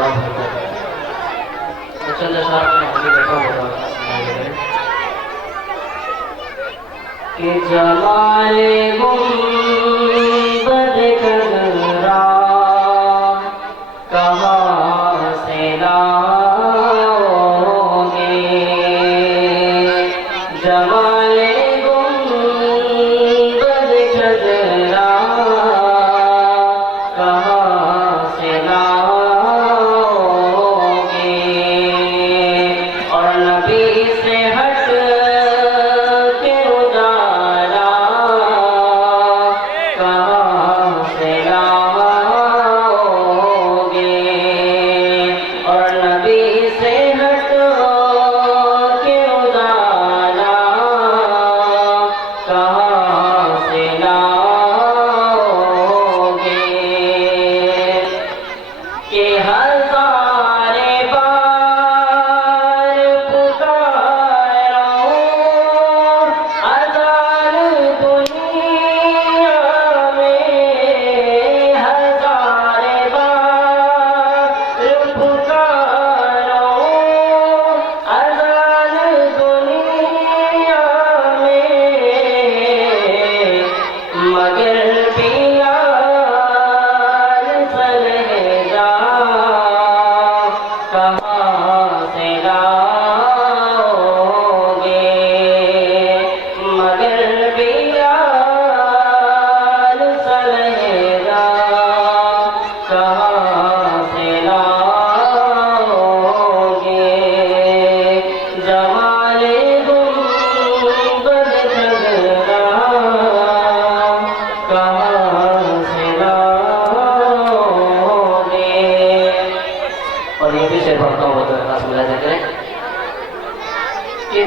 الله وبركاته. وجل شرفنا حبيب قوله کہ جمال گنبد کھرا کہاں سے لاؤ گے، جمال گنبد کھرا کہاں سے لاؤ گے، اور نبی سے ہٹ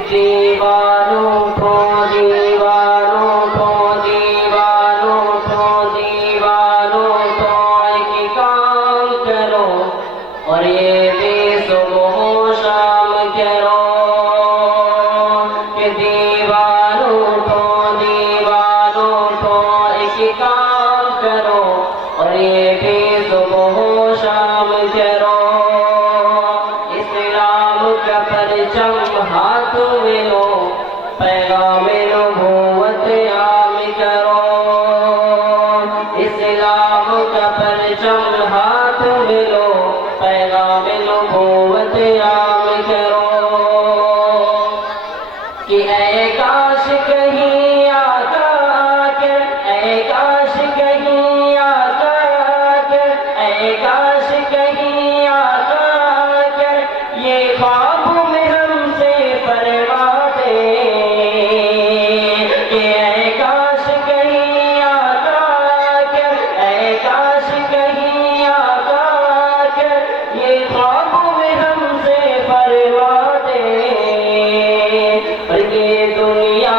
دیوانوں کو دیوانوں کو دیوانوں کو دیوانوں کو ایک کام کرو، اور یہ بھی صبح و شام کرو، کہ دیوانوں کو ایک کام کرو، اور یہ بھی صبح و شام کرو، اسلام کا پرچم ہاتھ میں لو، پیغام نبوت عام کرو، اسلام کا پرچم ہاتھ میں لو، پیغام نبوت عام کرو، کہ اے کاش کہیں آقا کر، اے کاش کہیں آقا کر، اے کاش کہیں آقا کر، یہ خواب میں ہم سے فرما دے، کہ اے کاش کہیں آقا کر، اے کاش کہیں آقا کر، یہ خواب میں ہم سے فرما دے، اور یہ دنیا